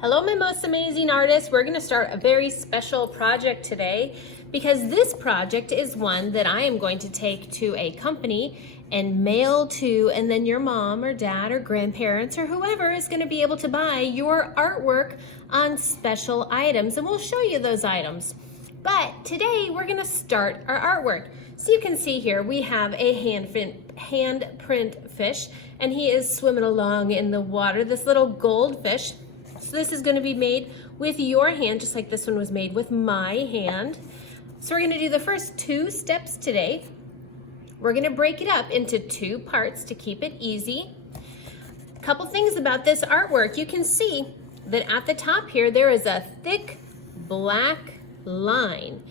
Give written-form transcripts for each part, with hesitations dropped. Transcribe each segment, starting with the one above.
Hello, my most amazing artists. We're going to start a very special project today because this project is one that I am going to take to a company and mail to, and then your mom or dad or grandparents or whoever is going to be able to buy your artwork on special items, and we'll show you those items. But today we're going to start our artwork. So you can see here we have a handprint fish, and he is swimming along in the water, this little goldfish. So this is going to be made with your hand, just like this one was made with my hand. So we're going to do the first 2 steps today. We're going to break it up into 2 parts to keep it easy. A couple things about this artwork. You can see that at the top here there is a thick black line.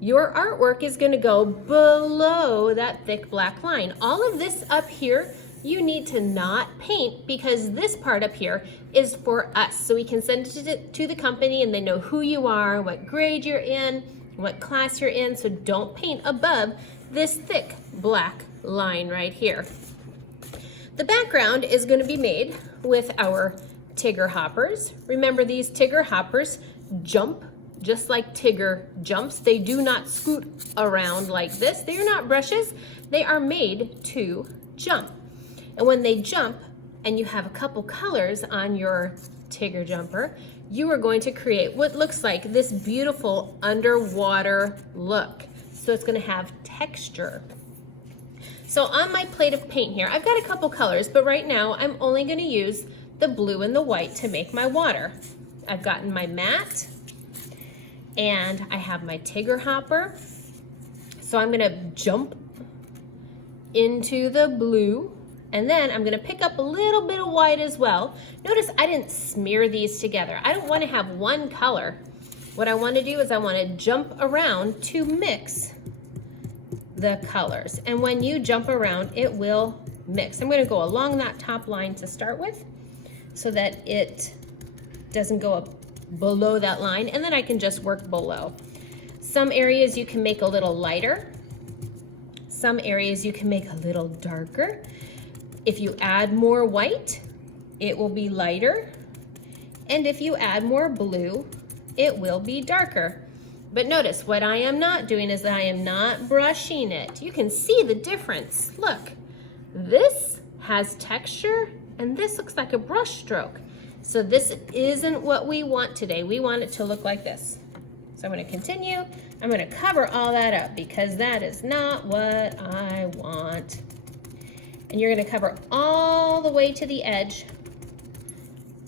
Your artwork is going to go below that thick black line. All of this up here you need to not paint, because this part up here is for us. So we can send it to the company and they know who you are, what grade you're in, what class you're in. So don't paint above this thick black line right here. The background is going to be made with our Tigger hoppers. Remember, these Tigger hoppers jump just like Tigger jumps. They do not scoot around like this. They are not brushes. They are made to jump. And when they jump and you have a couple colors on your Tigger jumper, you are going to create what looks like this beautiful underwater look. So it's going to have texture. So on my plate of paint here, I've got a couple colors, but right now I'm only going to use the blue and the white to make my water. I've gotten my mat and I have my Tigger hopper. So I'm going to jump into the blue. And then I'm gonna pick up a little bit of white as well. Notice I didn't smear these together. I don't wanna have one color. What I wanna do is I wanna jump around to mix the colors. And when you jump around, it will mix. I'm gonna go along that top line to start with so that it doesn't go up below that line, and then I can just work below. Some areas you can make a little lighter. Some areas you can make a little darker. If you add more white, it will be lighter. And if you add more blue, it will be darker. But notice what I am not doing is that I am not brushing it. You can see the difference. Look, this has texture and this looks like a brush stroke. So this isn't what we want today. We want it to look like this. So I'm going to continue. I'm going to cover all that up because that is not what I want. And you're going to cover all the way to the edge.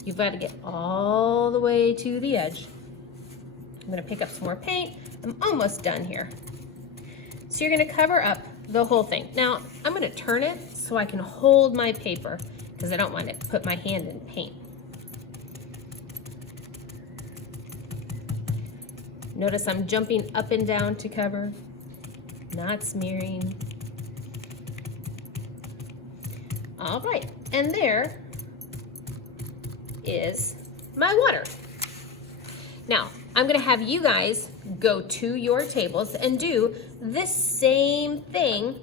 You've got to get all the way to the edge. I'm going to pick up some more paint. I'm almost done here. So you're going to cover up the whole thing. Now, I'm going to turn it so I can hold my paper because I don't want to put my hand in paint. Notice I'm jumping up and down to cover, not smearing. All right, and there is my water. Now, I'm gonna have you guys go to your tables and do this same thing.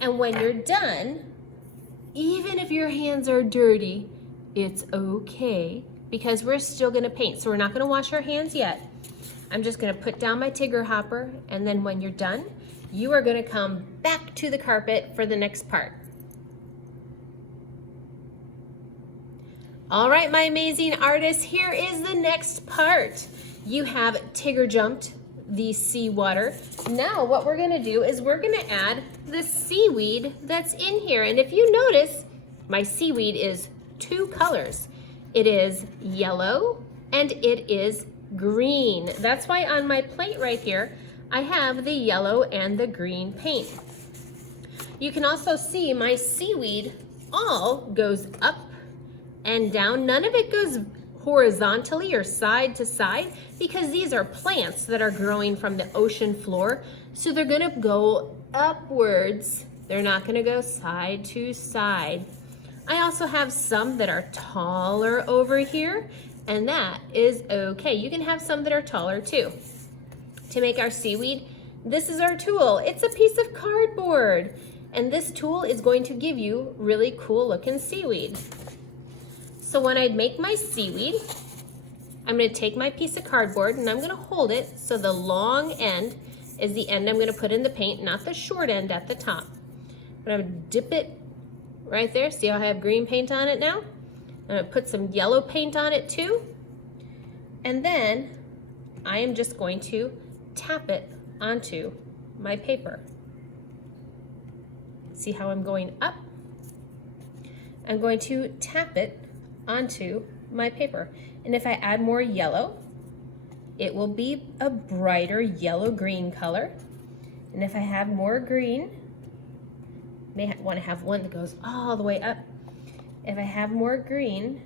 And when you're done, even if your hands are dirty, it's okay because we're still gonna paint. So we're not gonna wash our hands yet. I'm just gonna put down my Tigger hopper, and then when you're done, you are gonna come back to the carpet for the next part. All right, my amazing artists, here is the next part. You have Tigger jumped the seawater. Now what we're gonna do is we're gonna add the seaweed that's in here. And if you notice, my seaweed is 2 colors. It is yellow and it is green. That's why on my plate right here, I have the yellow and the green paint. You can also see my seaweed all goes up and down. None of it goes horizontally or side to side because these are plants that are growing from the ocean floor. So they're gonna go upwards. They're not gonna go side to side. I also have some that are taller over here, and that is okay. You can have some that are taller too. To make our seaweed, this is our tool. It's a piece of cardboard. And this tool is going to give you really cool looking seaweed. So when I make my seaweed, I'm gonna take my piece of cardboard and I'm gonna hold it so the long end is the end I'm gonna put in the paint, not the short end at the top. I'm gonna dip it right there. See how I have green paint on it now? I'm gonna put some yellow paint on it too. And then I am just going to tap it onto my paper. See how I'm going up? I'm going to tap it onto my paper. And if I add more yellow, it will be a brighter yellow-green color. And if I have more green, may want to have one that goes all the way up. If I have more green,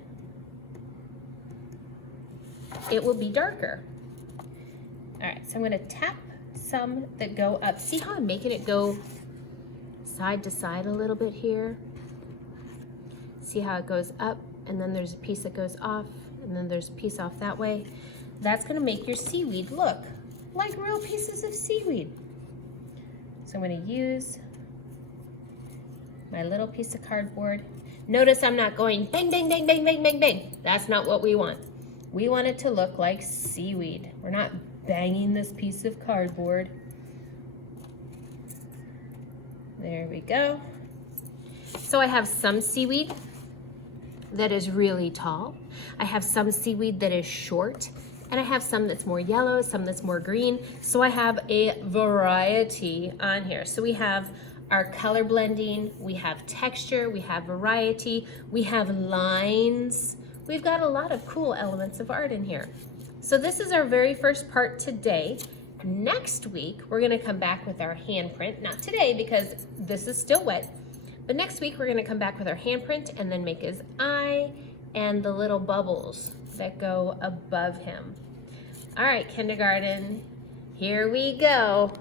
it will be darker. All right, so I'm gonna tap some that go up. See how I'm making it go side to side a little bit here? See how it goes up, and then there's a piece that goes off, and then there's a piece off that way. That's gonna make your seaweed look like real pieces of seaweed. So I'm gonna use my little piece of cardboard. Notice I'm not going bang, bang, bang, bang, bang, bang, bang. That's not what we want. We want it to look like seaweed. We're not banging this piece of cardboard. There we go. So I have some seaweed that is really tall. I have some seaweed that is short, and I have some that's more yellow, some that's more green. So I have a variety on here. So we have our color blending, we have texture, we have variety, we have lines. We've got a lot of cool elements of art in here. So this is our very first part today. Next week, we're gonna come back with our handprint. Not today because this is still wet, but next week we're gonna come back with our handprint and then make his eye and the little bubbles that go above him. All right, kindergarten, here we go.